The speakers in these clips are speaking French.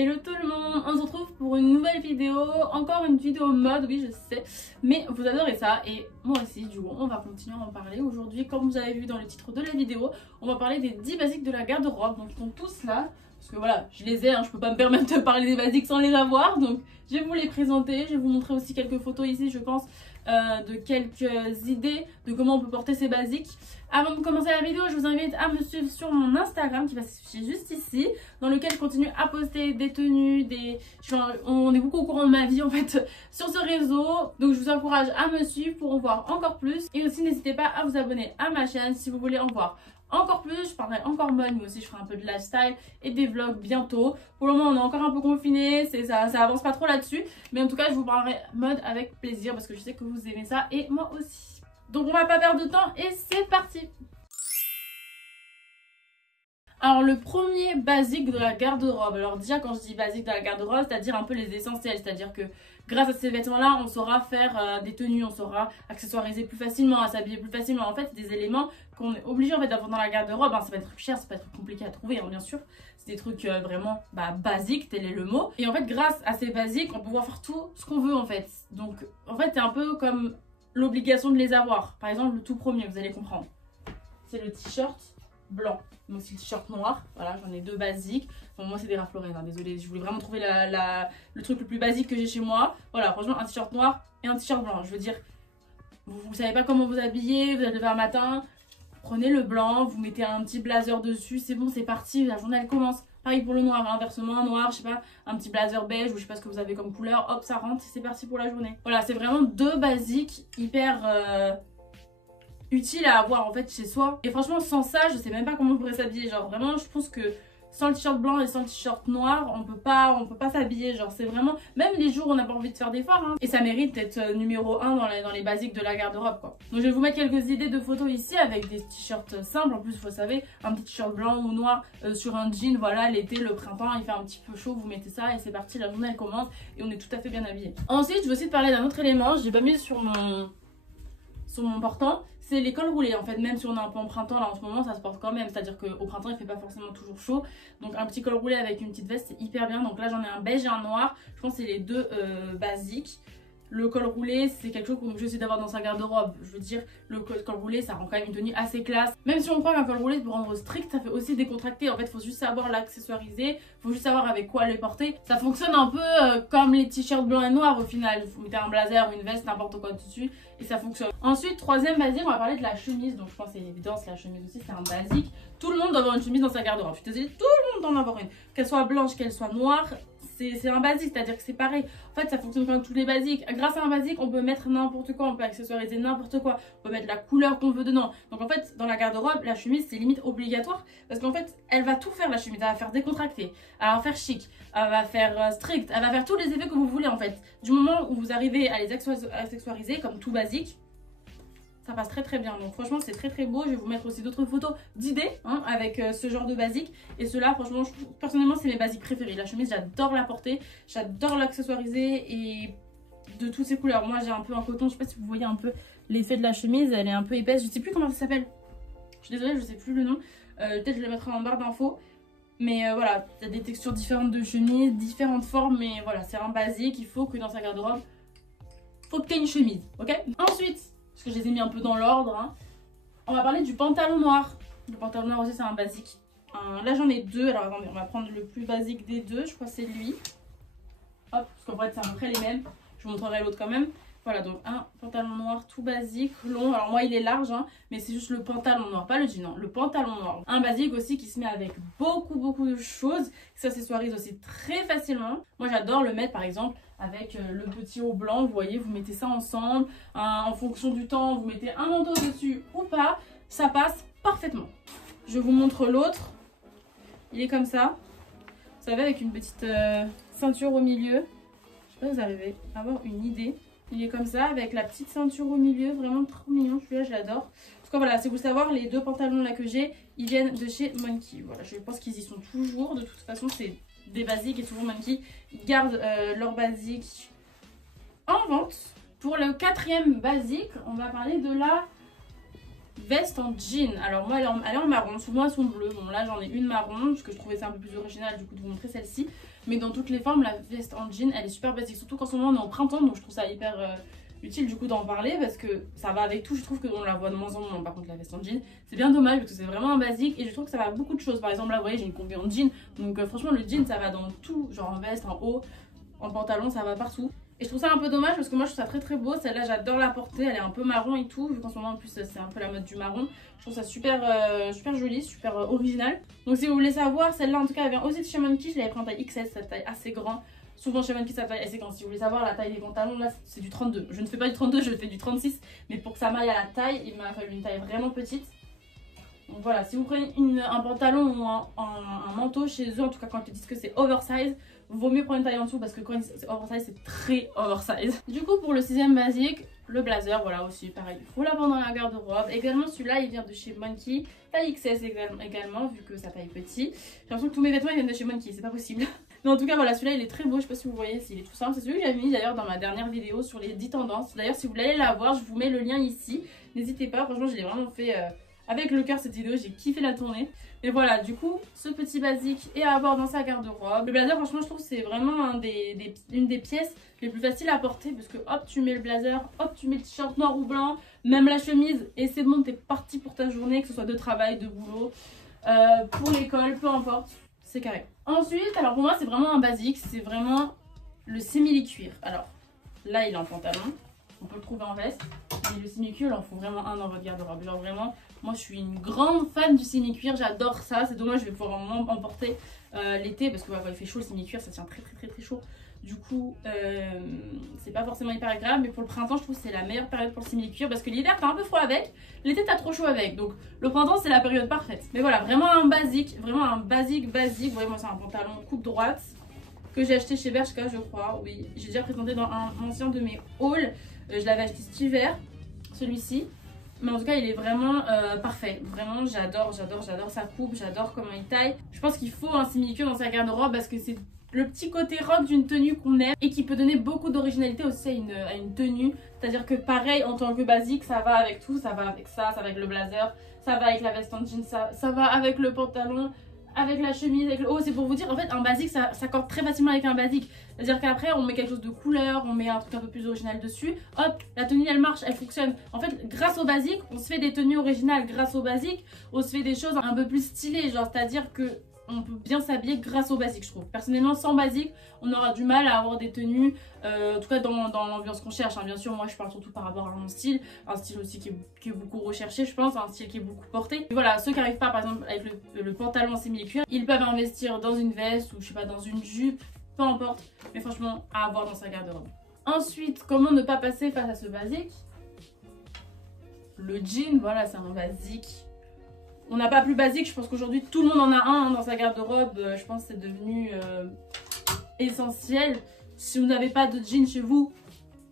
Hello tout le monde, on se retrouve pour une nouvelle vidéo, encore une vidéo mode, oui je sais, mais vous adorez ça et moi aussi du coup on va continuer à en parler. Aujourd'hui, comme vous avez vu dans le titre de la vidéo, on va parler des 10 basiques de la garde-robe, donc ils sont tous là, parce que voilà, je les ai, je peux pas me permettre de parler des basiques sans les avoir, donc je vais vous les présenter, je vais vous montrer aussi quelques photos ici je pense, de quelques idées de comment on peut porter ces basiques. Avant de commencer la vidéo, je vous invite à me suivre sur mon Instagram qui va s'afficher juste ici, dans lequel je continue à poster des tenues, on est beaucoup au courant de ma vie en fait sur ce réseau. Donc je vous encourage à me suivre pour en voir encore plus. Et aussi n'hésitez pas à vous abonner à ma chaîne si vous voulez en voir encore plus. Je parlerai encore mode, mais aussi je ferai un peu de lifestyle et des vlogs bientôt. Pour le moment on est encore un peu confiné, ça avance pas trop là-dessus. Mais en tout cas je vous parlerai mode avec plaisir parce que je sais que vous aimez ça et moi aussi. Donc on va pas perdre de temps et c'est parti. Alors le premier basique de la garde-robe, alors déjà quand je dis basique de la garde-robe, c'est-à-dire un peu les essentiels, c'est-à-dire que grâce à ces vêtements-là, on saura faire des tenues, on saura accessoiriser plus facilement, à s'habiller plus facilement. En fait, c'est des éléments qu'on est obligé en fait d'avoir dans la garde-robe. C'est pas des trucs chers, c'est pas des trucs compliqués à trouver, bien sûr. C'est des trucs vraiment basiques, tel est le mot. Et en fait, grâce à ces basiques, on peut pouvoir faire tout ce qu'on veut en fait. Donc en fait, c'est un peu comme l'obligation de les avoir. Par exemple, le tout premier, vous allez comprendre. C'est le t-shirt blanc. Donc c'est le t-shirt noir. Voilà, j'en ai deux basiques. Bon, moi c'est des Ralph Lauren, désolé. Je voulais vraiment trouver le truc le plus basique que j'ai chez moi. Voilà, franchement, un t-shirt noir et un t-shirt blanc. Je veux dire, vous savez pas comment vous habiller, vous êtes levé un matin, prenez le blanc, vous mettez un petit blazer dessus, c'est bon, c'est parti, la journée elle commence. Pareil pour le noir, inversement, noir, je sais pas, un petit blazer beige ou je sais pas ce que vous avez comme couleur, hop, ça rentre, c'est parti pour la journée. Voilà, c'est vraiment deux basiques hyper utiles à avoir en fait chez soi. Et franchement, sans ça, je sais même pas comment on pourrait s'habiller. Genre vraiment, je pense que sans le t-shirt blanc et sans le t-shirt noir, on peut pas s'habiller. Genre c'est vraiment, même les jours où on n'a pas envie de faire d'efforts, et ça mérite d'être numéro 1 dans les basiques de la garde-robe quoi. Donc je vais vous mettre quelques idées de photos ici avec des t-shirts simples. En plus, vous savez, un petit t-shirt blanc ou noir sur un jean, voilà, l'été, le printemps, il fait un petit peu chaud, vous mettez ça et c'est parti, la journée elle commence et on est tout à fait bien habillé. Ensuite, je vais aussi te parler d'un autre élément, je l'ai pas mis sur mon portant, c'est les cols roulés. En fait, même si on est un peu en printemps là en ce moment, ça se porte quand même, c'est à dire qu'au printemps il fait pas forcément toujours chaud, donc un petit col roulé avec une petite veste c'est hyper bien. Donc là j'en ai un beige et un noir, je pense que c'est les deux basiques. Le col roulé, c'est quelque chose qu'on est obligé aussi d'avoir dans sa garde-robe. Je veux dire, le col roulé, ça rend quand même une tenue assez classe. Même si on croit qu'un col roulé peut rendre strict, ça fait aussi décontracté. En fait, il faut juste savoir l'accessoiriser, il faut juste savoir avec quoi le porter. Ça fonctionne un peu comme les t-shirts blancs et noirs au final. Vous mettez un blazer, une veste, n'importe quoi dessus et ça fonctionne. Ensuite, troisième basique, on va parler de la chemise. Donc je pense que c'est évident, la chemise aussi, c'est un basique. Tout le monde doit avoir une chemise dans sa garde-robe. Je suis désolée, tout le monde doit en avoir une. Qu'elle soit blanche, qu'elle soit noire. C'est un basique, c'est à dire que c'est pareil. En fait ça fonctionne comme tous les basiques. Grâce à un basique on peut mettre n'importe quoi, on peut accessoiriser n'importe quoi, on peut mettre la couleur qu'on veut dedans. Donc en fait dans la garde-robe la chemise c'est limite obligatoire, parce qu'en fait elle va tout faire la chemise. Elle va faire décontracté, elle va faire chic, elle va faire strict, elle va faire tous les effets que vous voulez en fait. Du moment où vous arrivez à les accessoiriser comme tout basique, ça passe très très bien. Donc franchement c'est très très beau. Je vais vous mettre aussi d'autres photos d'idées avec ce genre de basique. Et ceux-là franchement personnellement c'est mes basiques préférées. La chemise j'adore la porter, j'adore l'accessoiriser et de toutes ces couleurs. Moi j'ai un peu un coton, je sais pas si vous voyez un peu l'effet de la chemise, elle est un peu épaisse. Je sais plus comment ça s'appelle, je suis désolée je sais plus le nom. Peut-être je le mettrai en barre d'infos. Mais voilà, il y a des textures différentes de chemise, différentes formes. Mais voilà, c'est un basique, il faut que dans sa garde-robe, faut que tu aies une chemise, ok. Ensuite, parce que je les ai mis un peu dans l'ordre, on va parler du pantalon noir. Le pantalon noir aussi c'est un basique. Là j'en ai deux, alors attendez, on va prendre le plus basique des deux, je crois que c'est lui. Hop, parce qu'en fait c'est à peu près les mêmes, je vous montrerai l'autre quand même. Voilà, donc un pantalon noir tout basique, long, alors moi il est large, mais c'est juste le pantalon noir, pas le jean, non, le pantalon noir. Un basique aussi qui se met avec beaucoup de choses, qui s'accessoirise aussi très facilement. Moi j'adore le mettre par exemple avec le petit haut blanc, vous voyez, vous mettez ça ensemble, en fonction du temps, vous mettez un manteau dessus ou pas, ça passe parfaitement. Je vous montre l'autre, il est comme ça, vous savez avec une petite ceinture au milieu, je sais pas si vous arrivez à avoir une idée. Il est comme ça avec la petite ceinture au milieu, vraiment trop mignon, celui-là je l'adore. Parce que voilà, si vous savoir, les deux pantalons là que j'ai, ils viennent de chez Monkey. Voilà, je pense qu'ils y sont toujours, de toute façon c'est des basiques et souvent Monkey, ils gardent leurs basiques en vente. Pour le quatrième basique, on va parler de la veste en jean. Alors moi elle est en marron, souvent elles sont bleues. Bon là j'en ai une marron, parce que je trouvais ça un peu plus original du coup de vous montrer celle-ci. Mais dans toutes les formes, la veste en jean, elle est super basique. Surtout qu'en ce moment, on est en printemps, donc je trouve ça hyper utile du coup d'en parler parce que ça va avec tout. Je trouve qu'on la voit de moins en moins. Par contre, la veste en jean, c'est bien dommage parce que c'est vraiment un basique et je trouve que ça va à beaucoup de choses. Par exemple, là, vous voyez, j'ai une combi en jean, donc franchement, le jean, ça va dans tout, genre en veste, en haut, en pantalon, ça va partout. Et je trouve ça un peu dommage parce que moi je trouve ça très très beau. Celle-là j'adore la porter, elle est un peu marron et tout. Vu qu'en ce moment en plus c'est un peu la mode du marron. Je trouve ça super, super joli, super original. Donc si vous voulez savoir, celle-là en tout cas elle vient aussi de chez Monkey. Je l'avais pris en taille XS, cette taille assez grand. Souvent chez Monkey ça taille assez grand. Si vous voulez savoir la taille des pantalons, là c'est du 32. Je ne fais pas du 32, je fais du 36. Mais pour que ça m'aille à la taille, il m'a fallu une taille vraiment petite. Donc voilà, si vous prenez un pantalon ou un manteau chez eux, en tout cas quand ils disent que c'est oversize, vaut mieux prendre une taille en dessous parce que quand c'est oversize, c'est très oversize. Du coup, pour le sixième basique, le blazer, voilà aussi pareil, il faut l'avoir dans la garde-robe. Également, celui-là, il vient de chez Monkey, taille XS également, vu que ça taille petit. J'ai l'impression que tous mes vêtements ils viennent de chez Monkey, c'est pas possible. Mais en tout cas, voilà, celui-là il est très beau, je sais pas si vous voyez, il est tout simple. C'est celui que j'avais mis d'ailleurs dans ma dernière vidéo sur les 10 tendances. D'ailleurs, si vous voulez aller la voir, je vous mets le lien ici. N'hésitez pas, franchement, je l'ai vraiment fait avec le cœur cette vidéo, j'ai kiffé la tourner. Et voilà, du coup, ce petit basique est à avoir dans sa garde-robe. Le blazer, franchement, je trouve que c'est vraiment une des pièces les plus faciles à porter. Parce que hop, tu mets le blazer, hop, tu mets le t-shirt noir ou blanc, même la chemise. Et c'est bon, t'es parti pour ta journée, que ce soit de travail, de boulot, pour l'école, peu importe. C'est carré. Ensuite, alors pour moi, c'est vraiment un basique. C'est vraiment le simili-cuir. Alors, là, il est en pantalon. On peut le trouver en veste. Mais le simili-cuir, il en faut vraiment un dans votre garde-robe. Genre vraiment... Moi je suis une grande fan du semi-cuir, j'adore ça. C'est dommage, je vais pouvoir en porter l'été parce que quand il fait chaud, le semi-cuir ça tient très chaud. Du coup, c'est pas forcément hyper agréable, mais pour le printemps, je trouve que c'est la meilleure période pour le simili-cuir parce que l'hiver t'as un peu froid avec, l'été t'as trop chaud avec. Donc le printemps c'est la période parfaite. Mais voilà, vraiment un basique. Vous voyez, moi c'est un pantalon coupe droite que j'ai acheté chez Bershka, je crois. Oui, j'ai déjà présenté dans un ancien de mes hauls. Je l'avais acheté cet hiver, celui-ci. Mais en tout cas il est vraiment parfait. Vraiment j'adore sa coupe, j'adore comment il taille. Je pense qu'il faut un simili-cuir dans sa garde-robe parce que c'est le petit côté rock d'une tenue qu'on aime et qui peut donner beaucoup d'originalité aussi à une tenue. C'est-à-dire que pareil en tant que basique ça va avec tout, ça va avec ça va avec le blazer, ça va avec la veste en jean, ça va avec le pantalon, avec la chemise, avec le haut. C'est pour vous dire en fait un basique ça s'accorde très facilement avec un basique. C'est-à-dire qu'après on met quelque chose de couleur, on met un truc un peu plus original dessus, hop, la tenue elle marche, elle fonctionne. En fait grâce au basique on se fait des tenues originales, grâce au basique on se fait des choses un peu plus stylées. Genre c'est-à-dire que on peut bien s'habiller grâce au basique je trouve. Personnellement sans basique on aura du mal à avoir des tenues, en tout cas dans l'ambiance qu'on cherche. Bien sûr moi je parle surtout par rapport à mon style, un style aussi qui est beaucoup recherché je pense, un style qui est beaucoup porté. Et voilà, ceux qui n'arrivent pas par exemple avec le pantalon en simili-cuir, ils peuvent investir dans une veste ou je sais pas dans une jupe, peu importe, mais franchement à avoir dans sa garde-robe. Ensuite, comment ne pas passer face à ce basique? Le jean, voilà c'est un basique. On n'a pas plus basique, je pense qu'aujourd'hui tout le monde en a un dans sa garde-robe. Je pense que c'est devenu essentiel. Si vous n'avez pas de jean chez vous,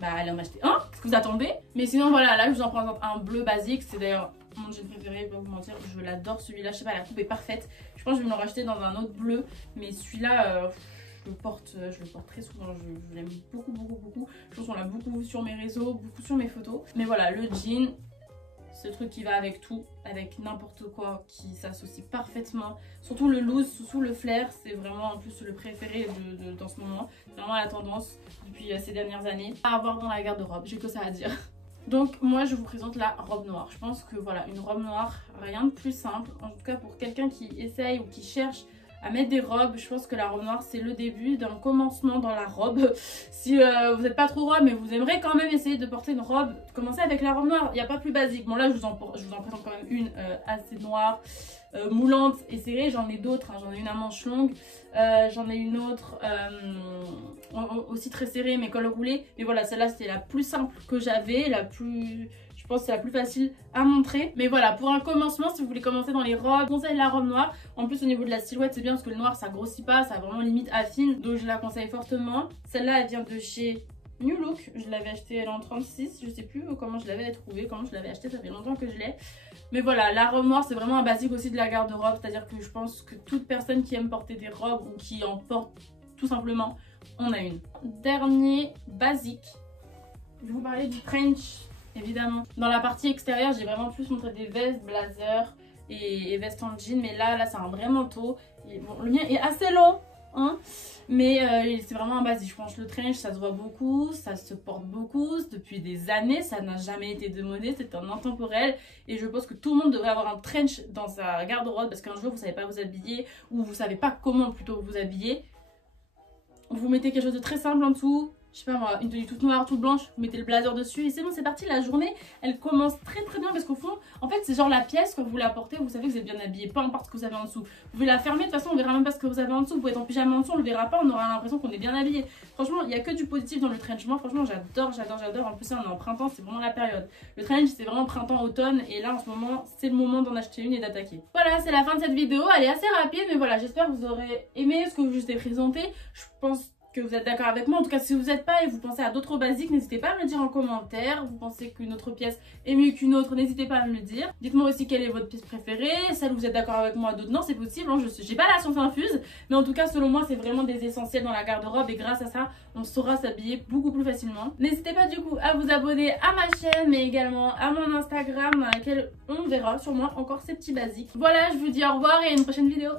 bah allez en acheter un, ce que vous attendez. Mais sinon voilà, là je vous en présente un bleu basique. C'est d'ailleurs mon jean préféré, je vais pas vous mentir, je l'adore celui-là. Je sais pas, la coupe est parfaite. Je pense que je vais me le racheter dans un autre bleu. Mais celui-là, je le porte très souvent, je l'aime beaucoup. Je pense qu'on l'a beaucoup vu sur mes réseaux, beaucoup sur mes photos. Mais voilà, le jean, ce truc qui va avec tout, avec n'importe quoi, qui s'associe parfaitement. Surtout le loose, surtout le flair, c'est vraiment en plus le préféré dans ce moment. Vraiment la tendance depuis ces dernières années. À avoir dans la garde-robe, j'ai que ça à dire. Donc moi je vous présente la robe noire. Je pense que voilà, une robe noire, rien de plus simple. En tout cas pour quelqu'un qui essaye ou qui cherche à mettre des robes, je pense que la robe noire c'est le début d'un commencement dans la robe. Si vous n'êtes pas trop robe mais vous aimeriez quand même essayer de porter une robe, commencez avec la robe noire, il n'y a pas plus basique. Bon là je vous en présente quand même une assez noire, moulante et serrée. J'en ai d'autres, hein. J'en ai une à manches longues, j'en ai une autre aussi très serrée mais col roulé. Mais voilà, celle-là c'était la plus simple que j'avais, je pense que c'est la plus facile à montrer. Mais voilà, pour un commencement, si vous voulez commencer dans les robes, conseille la robe noire. En plus au niveau de la silhouette c'est bien parce que le noir ça grossit pas, ça vraiment limite affine. Donc je la conseille fortement. Celle-là elle vient de chez New Look. Je l'avais achetée, elle est en 36. Je sais plus comment je l'avais trouvée, comment je l'avais achetée, ça fait longtemps que je l'ai. Mais voilà, la robe noire c'est vraiment un basique aussi de la garde-robe. C'est-à-dire que je pense que toute personne qui aime porter des robes ou qui en porte tout simplement, on a une. Dernier basique, je vais vous parler du trench. Évidemment. Dans la partie extérieure, j'ai vraiment plus montré des vestes, blazers et vestes en jean. Mais là c'est un vrai manteau. Et bon, le mien est assez long. hein. Mais c'est vraiment un basique. Je pense que le trench, ça se voit beaucoup, ça se porte beaucoup depuis des années, ça n'a jamais été démodé, c'est un intemporel. Et je pense que tout le monde devrait avoir un trench dans sa garde-robe parce qu'un jour vous savez pas vous habiller ou vous savez pas comment plutôt vous habiller. Vous mettez quelque chose de très simple en dessous. Je sais pas moi, une tenue toute noire, toute blanche, vous mettez le blazer dessus et c'est bon, c'est parti. La journée, elle commence très très bien parce qu'au fond, en fait, c'est genre la pièce, quand vous la portez, vous savez que vous êtes bien habillé, peu importe ce que vous avez en dessous. Vous pouvez la fermer, de toute façon, on verra même pas ce que vous avez en dessous. Vous pouvez être en pyjama en dessous, on le verra pas, on aura l'impression qu'on est bien habillé. Franchement, il y a que du positif dans le trench. Moi, franchement, j'adore, j'adore, j'adore. En plus, là, on est en printemps, c'est vraiment la période. Le trench, c'est vraiment printemps-automne et là, en ce moment, c'est le moment d'en acheter une et d'attaquer. Voilà, c'est la fin de cette vidéo. Elle est assez rapide, mais voilà, j'espère que vous aurez aimé ce que je vous ai présenté. Je pense que vous êtes d'accord avec moi. En tout cas, si vous n'êtes pas et vous pensez à d'autres basiques, n'hésitez pas à me le dire en commentaire. Vous pensez qu'une autre pièce est mieux qu'une autre, n'hésitez pas à me le dire. Dites-moi aussi quelle est votre pièce préférée, celle où vous êtes d'accord avec moi, d'autres non, c'est possible, hein. Je n'ai pas la science infuse, mais en tout cas, selon moi, c'est vraiment des essentiels dans la garde-robe et grâce à ça, on saura s'habiller beaucoup plus facilement. N'hésitez pas du coup à vous abonner à ma chaîne, mais également à mon Instagram dans laquelle on verra sûrement encore ces petits basiques. Voilà, je vous dis au revoir et à une prochaine vidéo.